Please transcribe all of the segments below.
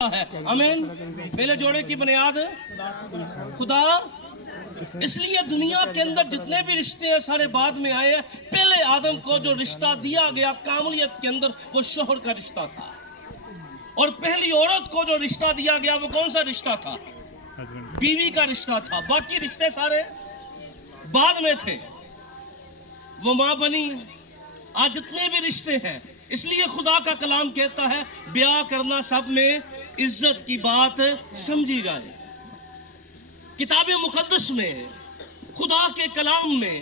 ہے آمین۔ پہلے جوڑے کی بنیاد خدا، اس لیے دنیا کے اندر جتنے بھی رشتے ہیں سارے بعد میں آئے ہیں۔ پہلے آدم کو جو رشتہ دیا گیا کاملیت کے اندر وہ شوہر کا رشتہ تھا، اور پہلی عورت کو جو رشتہ دیا گیا وہ کون سا رشتہ تھا؟ بیوی کا رشتہ تھا۔ باقی رشتے سارے بعد میں تھے، وہ ماں بنی۔ آج جتنے بھی رشتے ہیں، اس لیے خدا کا کلام کہتا ہے بیاہ کرنا سب میں عزت کی بات سمجھی جائے۔ کتاب مقدس میں، خدا کے کلام میں،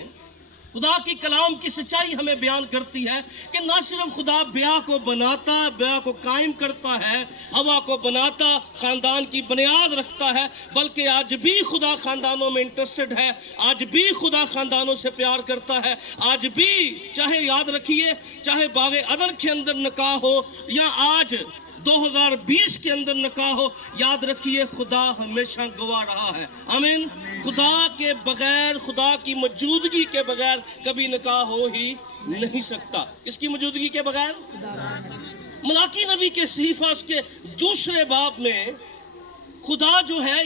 خدا کی کلام کی سچائی ہمیں بیان کرتی ہے کہ نہ صرف خدا بیاہ کو بناتا، بیاہ کو قائم کرتا ہے، ہوا کو بناتا، خاندان کی بنیاد رکھتا ہے، بلکہ آج بھی خدا خاندانوں میں انٹرسٹڈ ہے، آج بھی خدا خاندانوں سے پیار کرتا ہے۔ آج بھی چاہے یاد رکھیے، چاہے باغ عدن کے اندر نکاح ہو یا آج 2020 کے اندر نکاح ہو، یاد رکھیے خدا ہمیشہ گواہ رہا ہے۔ آمین۔ خدا کے بغیر، خدا کی موجودگی کے بغیر کبھی نکاح ہو ہی نہیں سکتا۔ کس کی موجودگی کے بغیر؟ ملاکی نبی کے صحیفہ اس کے دوسرے باب میں خدا جو ہے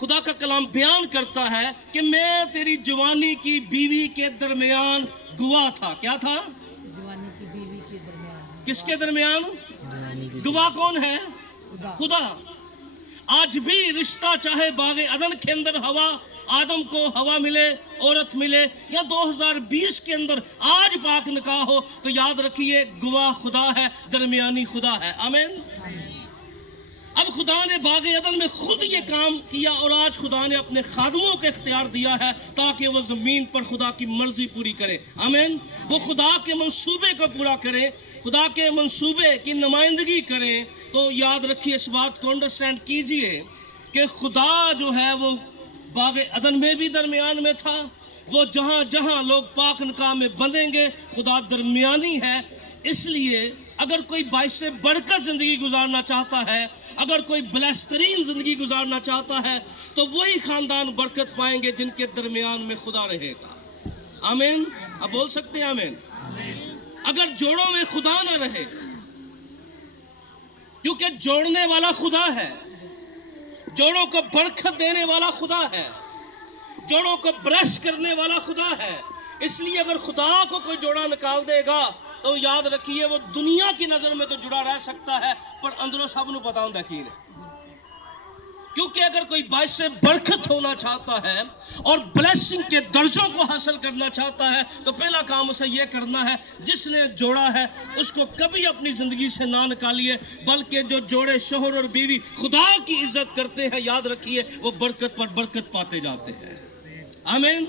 خدا کا کلام بیان کرتا ہے کہ میں تیری جوانی کی بیوی کے درمیان گواہ تھا۔ کیا تھا؟ جوانی کی بیوی کے درمیان۔ کس کے درمیان؟ گواہ کون ہے؟ خدا۔ آج بھی رشتہ چاہے باغ عدن کے اندر ہوا، آدم کو ہوا ملے، عورت ملے، یا 2020 کے اندر آج پاک نکاح ہو، تو یاد رکھیے گواہ خدا ہے، درمیانی خدا ہے۔ آمین۔ اب خدا نے باغ عدن میں خود یہ کام کیا، اور آج خدا نے اپنے خادموں کو اختیار دیا ہے تاکہ وہ زمین پر خدا کی مرضی پوری کرے۔ آمین۔ وہ خدا کے منصوبے کو پورا کرے، خدا کے منصوبے کی نمائندگی کریں۔ تو یاد رکھیے، اس بات کو انڈرسٹینڈ کیجئے کہ خدا جو ہے وہ باغ عدن میں بھی درمیان میں تھا۔ وہ جہاں جہاں لوگ پاک نکاح میں بندھیں گے، خدا درمیانی ہے۔ اس لیے اگر کوئی باعث برکت زندگی گزارنا چاہتا ہے، اگر کوئی بلسترین زندگی گزارنا چاہتا ہے، تو وہی خاندان برکت پائیں گے جن کے درمیان میں خدا رہے گا۔ آمین۔ اب بول سکتے ہیں آمین۔ اگر جوڑوں میں خدا نہ رہے، کیونکہ جوڑنے والا خدا ہے، جوڑوں کو برکت دینے والا خدا ہے، جوڑوں کو برش کرنے والا خدا ہے، اس لیے اگر خدا کو کوئی جوڑا نکال دے گا تو یاد رکھیے وہ دنیا کی نظر میں تو جڑا رہ سکتا ہے، پر اندروں سب نو پتا ہوں کی ہے۔ کیونکہ اگر کوئی باعث برکت ہونا چاہتا ہے اور بلیسنگ کے درجوں کو حاصل کرنا چاہتا ہے، تو پہلا کام اسے یہ کرنا ہے، جس نے جوڑا ہے اس کو کبھی اپنی زندگی سے نہ نکالیے، بلکہ جو جوڑے شوہر اور بیوی خدا کی عزت کرتے ہیں، یاد رکھیے وہ برکت پر برکت پاتے جاتے ہیں۔ آمین۔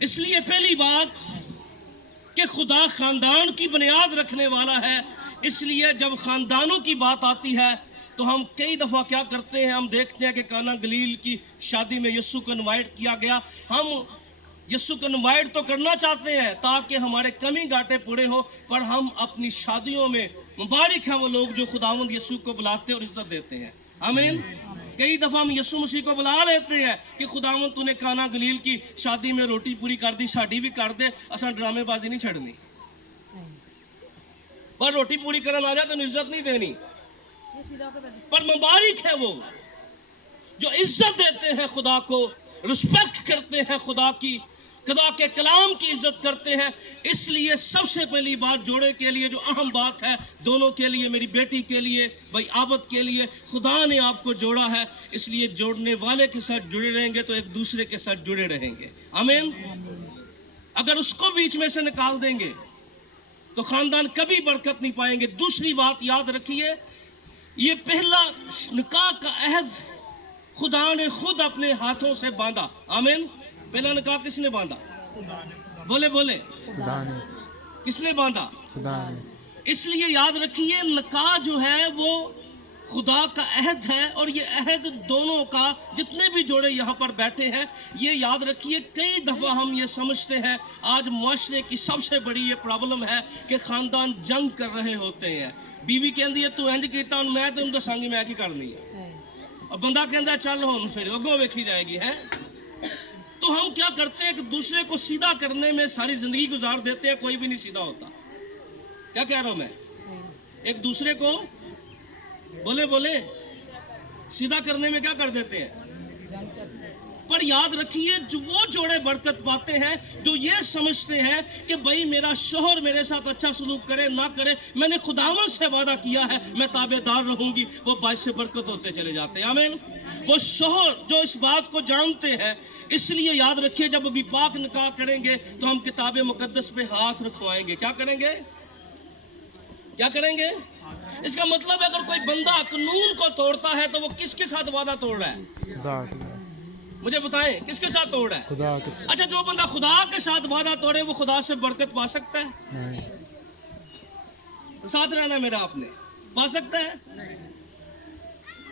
اس لیے پہلی بات کہ خدا خاندان کی بنیاد رکھنے والا ہے، اس لیے جب خاندانوں کی بات آتی ہے تو ہم کئی دفعہ کیا کرتے ہیں، ہم دیکھتے ہیں کہ کانا گلیل کی شادی میں یسوع کو انوائٹ کیا گیا۔ ہم یسوع کو انوائٹ تو کرنا چاہتے ہیں تاکہ ہمارے کمی گھاٹے پورے ہو، پر ہم اپنی شادیوں میں مبارک ہیں وہ لوگ جو خداوند یسوع کو بلاتے اور عزت دیتے ہیں۔ آمین۔ کئی دفعہ ہم یسوع مسیح کو بلا لیتے ہیں کہ خداوند تو نے کانا گلیل کی شادی میں روٹی پوری کر دی، ساڈی بھی کر دے، اساں ڈرامے بازی نہیں چھڑنی، پر روٹی پوری کرنا آ جائے تو عزت نہیں دینی۔ پر مبارک ہے وہ جو عزت دیتے ہیں خدا کو، رسپیکٹ کرتے ہیں خدا کی، خدا کے کلام کی عزت کرتے ہیں۔ اس لیے سب سے پہلی بات جوڑے کے لیے جو اہم بات ہے، دونوں کے لیے، میری بیٹی کے لیے، بھائی عابد کے لیے، خدا نے آپ کو جوڑا ہے، اس لیے جوڑنے والے کے ساتھ جڑے رہیں گے تو ایک دوسرے کے ساتھ جڑے رہیں گے۔ آمین۔ اگر اس کو بیچ میں سے نکال دیں گے تو خاندان کبھی برکت نہیں پائیں گے۔ دوسری بات یاد رکھیے، یہ پہلا نکاح کا عہد خدا نے خود اپنے ہاتھوں سے باندھا۔ آمین۔ پہلا نکاح کس نے باندھا؟ بولے بولے، خدا نے۔ کس نے باندھا؟ خدا نے۔ اس لیے یاد رکھیے نکاح جو ہے وہ خدا کا عہد ہے، اور یہ عہد دونوں کا، جتنے بھی جوڑے یہاں پر بیٹھے ہیں، یہ یاد رکھیے کئی دفعہ ہم یہ سمجھتے ہیں، آج معاشرے کی سب سے بڑی یہ پرابلم ہے کہ خاندان جنگ کر رہے ہوتے ہیں۔ بیوی کہندی ہے تو انج کیتا ہوں میں تینوں دساں گی میں کی کرنی ہے، اور بندہ کہندا چل ہن پھر اگوں ویکھی جائے گی ہے۔ تو ہم کیا کرتے ہیں کہ دوسرے کو سیدھا کرنے میں ساری زندگی گزار دیتے ہیں، کوئی بھی نہیں سیدھا ہوتا۔ کیا کہہ رہا ہوں میں؟ ایک دوسرے کو بولے بولے سیدھا کرنے میں کیا کر دیتے ہیں؟ جنگ کرتے ہیں۔ پر یاد رکھیے جو وہ جوڑے برکت پاتے ہیں جو یہ سمجھتے ہیں کہ بھائی میرا شوہر میرے ساتھ اچھا سلوک کرے نہ کرے، میں نے خداوند سے وعدہ کیا ہے میں تابع دار رہوں گی، وہ باعث برکت ہوتے چلے جاتے ہیں۔ آمین۔ وہ شوہر جو اس بات کو جانتے ہیں، اس لیے یاد رکھیے جب ابھی پاک نکاح کریں گے تو ہم کتاب مقدس پہ ہاتھ رکھوائیں گے۔ کیا کریں گے؟ کیا کریں گے؟ اس کا مطلب اگر کوئی بندہ قانون کو توڑتا ہے تو وہ کس کے ساتھ وعدہ توڑ رہا ہے؟ خدا کے ساتھ۔ مجھے بتائیں کس کے ساتھ توڑ رہا ہے؟ خدا کے ساتھ۔ اچھا جو بندہ خدا کے ساتھ وعدہ توڑے وہ خدا سے برکت پا سکتا ہے؟ نہیں۔ ساتھ رہنا میرا آپ نے، پا سکتا ہے؟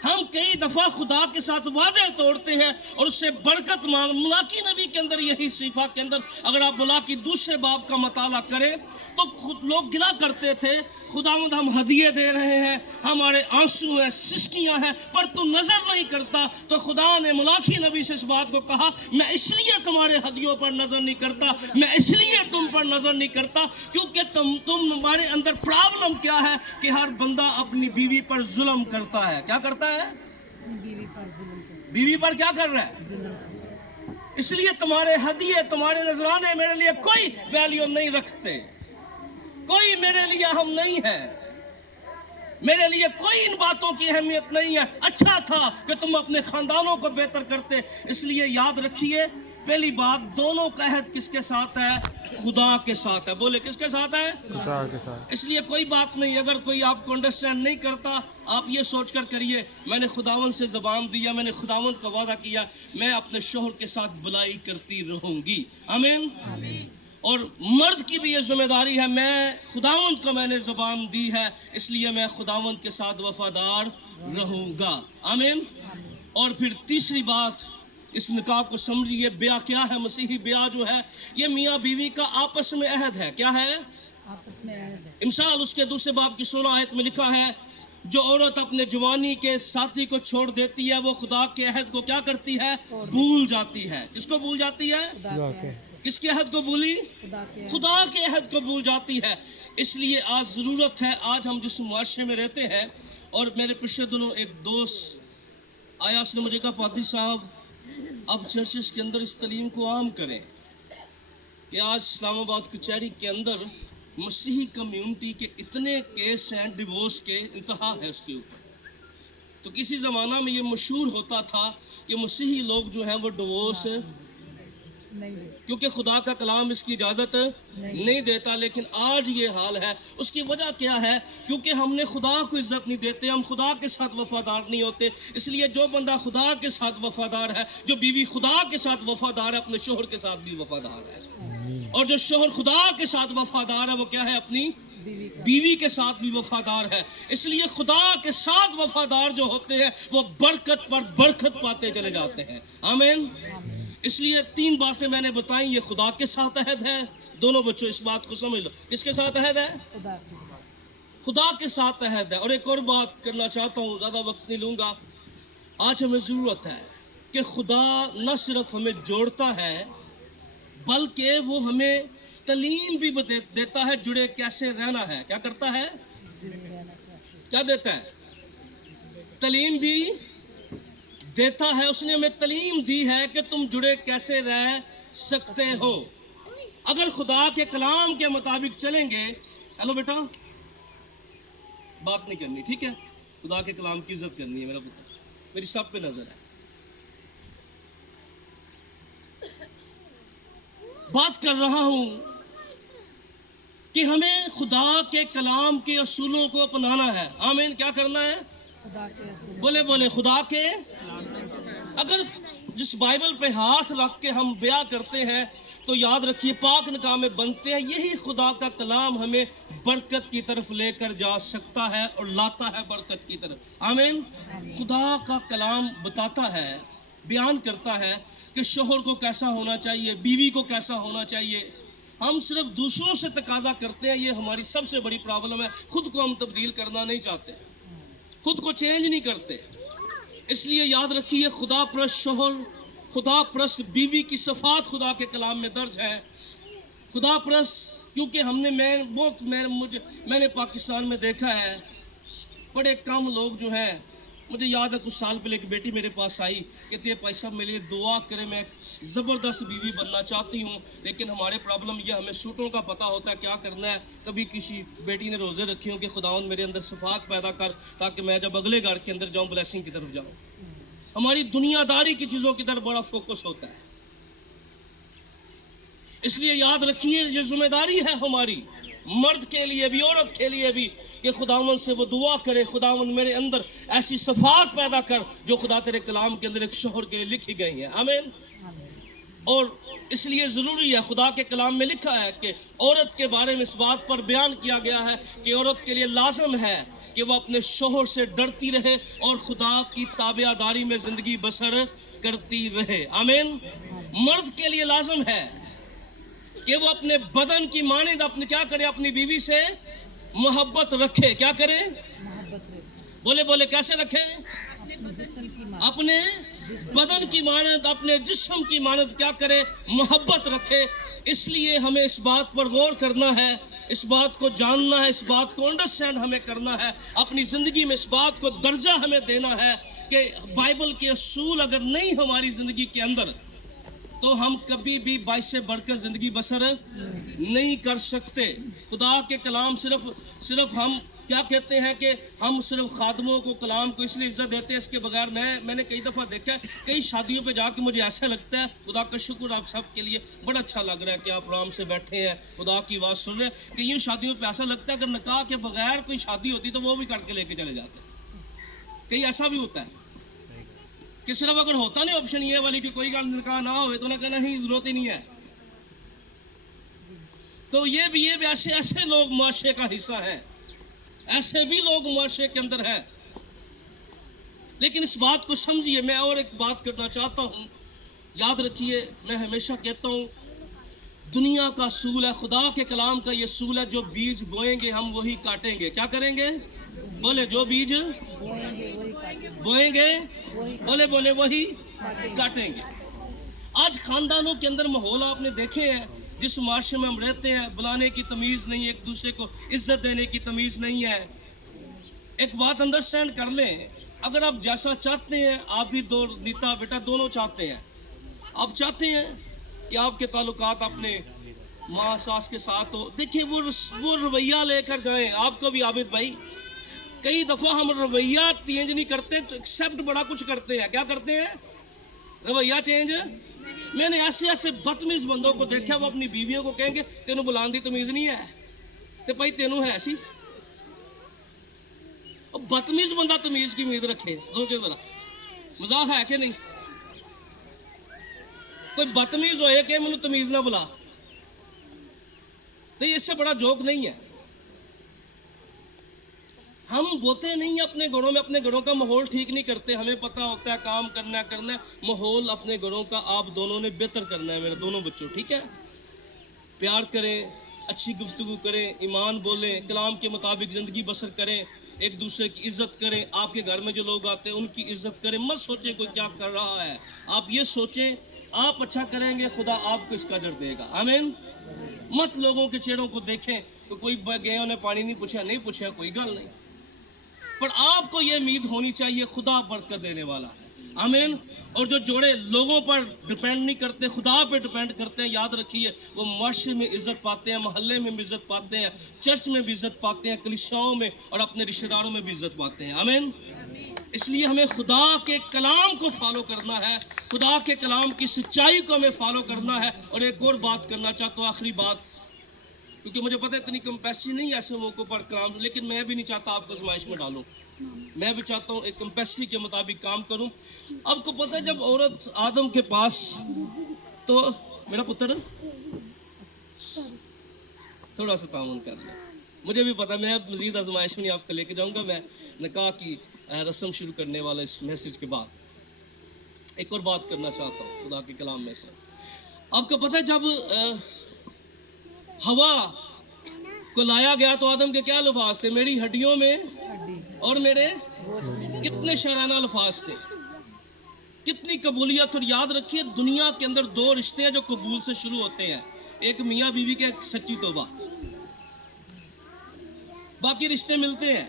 ہم کئی دفعہ خدا کے ساتھ وعدے توڑتے ہیں اور اس سے برکت مانگ۔ ملاکی نبی کے اندر یہی صفحہ کے اندر اگر آپ ملاکی دوسرے باب کا مطالعہ کریں تو لوگ گلا کرتے تھے خداوند ہم ہدیے دے رہے ہیں، ہمارے آنسو ہیں، سسکیاں ہیں، پر تو نظر نہیں کرتا۔ تو خدا نے ملاکی نبی سے اس بات کو کہا میں اس لیے تمہارے ہدیوں پر نظر نہیں کرتا، میں اس لیے تم پر نظر نہیں کرتا کیونکہ تمہارے اندر پرابلم کیا ہے کہ ہر بندہ اپنی بیوی پر ظلم کرتا ہے۔ کیا کرتا ہے؟ بیوی پر ظلم کرتے بیوی پر کیا کر رہا ہے؟ ظلم۔ اس لیے تمہارے ہدیے تمہارے نذرانے میرے لیے کوئی ویلیو نہیں رکھتے، کوئی میرے لیے اہم نہیں ہے، میرے لیے کوئی ان باتوں کی اہمیت نہیں ہے۔ اچھا تھا کہ تم اپنے خاندانوں کو بہتر کرتے۔ اس لیے یاد رکھیے پہلی بات دونوں کا عہد کس کے ساتھ ہے؟ خدا کے ساتھ ہے۔ بولے کس کے ساتھ ہے؟ خدا کے ساتھ۔ اس لیے کوئی بات نہیں اگر کوئی آپ کو انڈرسٹینڈ نہیں کرتا آپ یہ سوچ کر کریے میں نے خداوند سے زبان دیا، میں نے خداوند کا وعدہ کیا میں اپنے شوہر کے ساتھ بلائی کرتی رہوں گی۔ آمین۔ اور مرد کی بھی یہ ذمہ داری ہے میں خداوند کو میں نے زبان دی ہے اس لیے میں خداوند کے ساتھ وفادار رہوں گا۔ آمین۔ اور پھر تیسری بات اس نکاح کو سمجھیے، بیعہ کیا ہے؟ مسیحی بیعہ جو ہے یہ میاں بیوی کا آپس میں عہد ہے۔ کیا ہے؟ آپس میں عہد ہے۔ امثال اس کے 2 باب کی 16 آیت میں لکھا ہے جو عورت اپنے جوانی کے ساتھی کو چھوڑ دیتی ہے وہ خدا کے عہد کو کیا کرتی ہے؟ بھول جاتی ہے۔ کس کو بھول جاتی ہے؟ خدا کے۔ کس کے عہد کو بھولی؟ خدا کے۔ خدا کے عہد کو بھول جاتی ہے۔ اس لیے آج ضرورت ہے، آج ہم جس معاشرے میں رہتے ہیں، اور میرے پچھلے دنوں ایک دوست آیا اس نے مجھے کہا پادری صاحب اب چرچز کے اندر اس تعلیم کو عام کریں کہ آج اسلام آباد کچہری کے اندر مسیحی کمیونٹی کے اتنے کیس ہیں ڈیورس کے، انتہا ہے اس کے اوپر۔ تو کسی زمانہ میں یہ مشہور ہوتا تھا کہ مسیحی لوگ جو ہیں وہ ڈیورس نہیں دے۔ کیونکہ خدا کا کلام اس کی اجازت نہیں دیتا، لیکن آج یہ حال ہے۔ اس کی وجہ کیا ہے؟ کیونکہ ہم نے خدا کو عزت نہیں دیتے، ہم خدا کے ساتھ وفادار نہیں ہوتے۔ اس لیے جو بندہ خدا کے ساتھ وفادار ہے، جو بیوی خدا کے ساتھ وفادار ہے، اپنے شوہر کے ساتھ بھی وفادار ہے، اور جو شوہر خدا کے ساتھ وفادار ہے وہ کیا ہے؟ اپنی بیوی کا۔ بیوی کے ساتھ بھی وفادار ہے۔ اس لیے خدا کے ساتھ وفادار جو ہوتے ہیں وہ برکت پر برکت پاتے چلے جاتے ہیں۔ آمین۔ اس لیے 3 باتیں میں نے بتائیں، یہ خدا کے ساتھ عہد ہے۔ دونوں بچوں اس بات کو سمجھ لو، کس کے ساتھ عہد ہے؟ خدا کے۔ خدا کے ساتھ عہد ہے۔ اور ایک اور بات کرنا چاہتا ہوں، زیادہ وقت نہیں لوں گا۔ آج ہمیں ضرورت ہے کہ خدا نہ صرف ہمیں جوڑتا ہے بلکہ وہ ہمیں تعلیم بھی دیتا ہے جڑے کیسے رہنا ہے۔ کیا کرتا ہے؟ کیا دیتا ہے؟ تعلیم بھی دیتا ہے۔ اس نے ہمیں تعلیم دی ہے کہ تم جڑے کیسے رہ سکتے ہو۔ اگر خدا کے کلام کے مطابق چلیں گے، ہیلو بیٹا بات نہیں کرنی، ٹھیک ہے؟ خدا کے کلام کی عزت کرنی ہے میرا پتر، میری سب پہ نظر ہے۔ بات کر رہا ہوں کہ ہمیں خدا کے کلام کے اصولوں کو اپنانا ہے۔ آمین۔ کیا کرنا ہے؟ خدا کے۔ بولے بولے خدا کے۔ اگر جس بائبل پہ ہاتھ رکھ کے ہم بیعہ کرتے ہیں تو یاد رکھیے پاک نکاح میں بنتے ہیں، یہی خدا کا کلام ہمیں برکت کی طرف لے کر جا سکتا ہے اور لاتا ہے برکت کی طرف۔ آمین۔ خدا کا کلام بتاتا ہے، بیان کرتا ہے کہ شوہر کو کیسا ہونا چاہیے، بیوی کو کیسا ہونا چاہیے۔ ہم صرف دوسروں سے تقاضا کرتے ہیں، یہ ہماری سب سے بڑی پرابلم ہے۔ خود کو ہم تبدیل کرنا نہیں چاہتے، خود کو چینج نہیں کرتے۔ اس لیے یاد رکھیے خدا پرست شوہر، خدا پرست بیوی کی صفات خدا کے کلام میں درج ہے۔ خدا پرست کیونکہ ہم نے میں نے پاکستان میں دیکھا ہے، بڑے کم لوگ جو ہیں، مجھے یاد ہے کچھ سال پہلے ایک بیٹی میرے پاس آئی، کہتی ہے بھائی صاحب میرے لیے دعا کریں، میں ایک زبردست بیوی بننا چاہتی ہوں، لیکن ہمارے پرابلم یہ ہمیں سوٹوں کا پتہ ہوتا ہے کیا کرنا ہے۔ کبھی کسی بیٹی نے روزے رکھی ہوں کہ خداوند میرے اندر صفات پیدا کر تاکہ میں جب اگلے گھر کے اندر جاؤں بلیسنگ کی طرف جاؤں۔ ہماری دنیا داری کی چیزوں کی طرف بڑا فوکس ہوتا ہے، اس لیے یاد رکھیے یہ ذمہ داری ہے ہماری، مرد کے لیے بھی عورت کے لیے بھی، کہ خداوند سے وہ دعا کرے، خداوند میرے اندر ایسی صفات پیدا کر جو خدا تیرے کلام کے اندر ایک شوہر کے لیے لکھی گئی ہیں۔ آمین۔ اور اس لیے ضروری ہے، خدا کے کلام میں لکھا ہے کہ عورت کے بارے میں اس بات پر بیان کیا گیا ہے کہ عورت کے لیے لازم ہے کہ وہ اپنے شوہر سے ڈرتی رہے اور خدا کی تابع داری میں زندگی بسر کرتی رہے۔ آمین۔ مرد کے لیے لازم ہے کہ وہ اپنے بدن کی مانند اپنے کیا کرے، اپنی بیوی سے محبت رکھے۔ کیا کرے؟ محبت رکھے، بولے بولے کیسے رکھے؟ اپنے جسم کی ماں، اپنے بدن کی مانند، اپنے جسم کی مانند کیا کرے؟ محبت رکھے۔ اس لیے ہمیں اس بات پر غور کرنا ہے، اس بات کو جاننا ہے، اس بات کو انڈرسٹینڈ ہمیں کرنا ہے، اپنی زندگی میں اس بات کو درجہ ہمیں دینا ہے کہ بائبل کے اصول اگر نہیں ہماری زندگی کے اندر تو ہم کبھی بھی باعث سے بڑھ کر زندگی بسر نہیں کر سکتے۔ خدا کے کلام صرف ہم کیا کہتے ہیں کہ ہم صرف خادموں کو کلام کو اس لیے عزت دیتے ہیں، اس کے بغیر میں نے کئی دفعہ دیکھا ہے، کئی شادیوں پہ جا کے مجھے ایسا لگتا ہے، خدا کا شکر آپ سب کے لیے، بڑا اچھا لگ رہا ہے کہ آپ آرام سے بیٹھے ہیں خدا کی آواز سن رہے ہیں۔ کئی شادیوں پہ ایسا لگتا ہے اگر نکاح کے بغیر کوئی شادی ہوتی تو وہ بھی کر کے لے کے چلے جاتے، کئی ایسا بھی ہوتا ہے کہ صرف اگر ہوتا نہیں آپشن یہ والی کہ کوئی گل نکاح نہ ہوئے تو نہ کہنا ہی ضرورت ہی نہیں ہے۔ تو یہ بھی ایسے لوگ معاشرے کا حصہ ہیں، ایسے بھی لوگ معاشرے کے اندر ہیں۔ لیکن اس بات کو سمجھیے، میں اور ایک بات کرنا چاہتا ہوں، یاد رکھیے، میں ہمیشہ کہتا ہوں دنیا کا اصول ہے، خدا کے کلام کا یہ اصول ہے، جو بیج بوئیں گے ہم وہی کاٹیں گے۔ کیا کریں گے؟ بولے جو بیج بوئیں گے بولے وہی کاٹیں گے۔ آج خاندانوں کے اندر ماحول آپ نے دیکھے ہیں، جس معاشرے میں ہم رہتے ہیں، بلانے کی تمیز نہیں ہے، ایک دوسرے کو عزت دینے کی تمیز نہیں ہے۔ ایک بات انڈرسٹینڈ کر لیں، اگر آپ جیسا چاہتے ہیں، آپ بھی دو نیتا بیٹا دونوں چاہتے ہیں، آپ چاہتے ہیں کہ آپ کے تعلقات اپنے ماں ساس کے ساتھ ہو، دیکھیے وہ رویہ لے کر جائیں۔ آپ کو بھی عابد بھائی، کئی دفعہ ہم رویہ چینج نہیں کرتے تو ایکسیپٹ بڑا کچھ کرتے ہیں۔ کیا کرتے ہیں؟ رویہ چینج۔ میں نے ایسے بدتمیز بندوں کو دیکھا، وہ اپنی بیویوں کو کہیں گے تینوں بلان دی تمیز نہیں ہے تو بھائی تینوں ہے ایسی۔ بدتمیز بندہ تمیز کی امید رکھے، سوچے ذرا مزاق ہے کہ نہیں؟ کوئی بدتمیز ہوئے کہ مجھے تمیز نہ بلا، تو اس سے بڑا جوک نہیں ہے۔ ہم بوتے نہیں اپنے گھروں میں، اپنے گھروں کا ماحول ٹھیک نہیں کرتے، ہمیں پتہ ہوتا ہے کام کرنا ہے، ماحول اپنے گھروں کا آپ دونوں نے بہتر کرنا ہے، میرے دونوں بچوں، ٹھیک ہے؟ پیار کریں، اچھی گفتگو کریں، ایمان بولیں، کلام کے مطابق زندگی بسر کریں، ایک دوسرے کی عزت کریں، آپ کے گھر میں جو لوگ آتے ہیں ان کی عزت کریں، مت سوچیں کوئی کیا کر رہا ہے، آپ یہ سوچیں آپ اچھا کریں گے خدا آپ کو اس کا اجر دے گا۔ آمین۔ مت لوگوں کے چہروں کو دیکھیں تو کوئی گئے انہیں پانی نہیں پوچھا کوئی گل نہیں، پر آپ کو یہ امید ہونی چاہیے خدا برکت دینے والا ہے۔ آمین۔ اور جو جوڑے لوگوں پر ڈیپینڈ نہیں کرتے، خدا پہ ڈیپینڈ کرتے ہیں، یاد رکھیے وہ معاشرے میں عزت پاتے ہیں، محلے میں بھی عزت پاتے ہیں، چرچ میں بھی عزت پاتے ہیں، کلیسیاؤں میں اور اپنے رشتہ داروں میں بھی عزت پاتے ہیں۔ آمین۔ اس لیے ہمیں خدا کے کلام کو فالو کرنا ہے، خدا کے کلام کی سچائی کو ہمیں فالو کرنا ہے۔ اور ایک اور بات کرنا چاہتا ہوں، آخری بات، کیونکہ مجھے پتہ ہے اتنی کمپیسٹی نہیں ہے ایسے موقعوں پر کلام، لیکن میں بھی نہیں چاہتا آپ کو آزمائش میں ڈالوں، میں بھی چاہتا ہوں ایک کمپیسٹی کے مطابق کام کروں۔ آپ کو پتہ ہے جب عورت آدم کے پاس، تو میرا پتر تھوڑا سا تعاون کر لیں، مجھے بھی پتہ میں مزید آزمائش میں نہیں آپ کو لے کے جاؤں گا، میں نکاح کی رسم شروع کرنے والا اس میسج کے بعد ایک اور بات کرنا چاہتا ہوں خدا کے کلام میں سے۔ آپ کو پتہ ہے جب ہوا کو لایا گیا تو آدم کے کیا الفاظ تھے؟ میری ہڈیوں میں اور میرے کتنے شرانہ الفاظ تھے، کتنی قبولیت۔ اور یاد رکھیے دنیا کے اندر دو رشتے ہیں جو قبول سے شروع ہوتے ہیں، ایک میاں بیوی کے، ایک سچی توبہ، باقی رشتے ملتے ہیں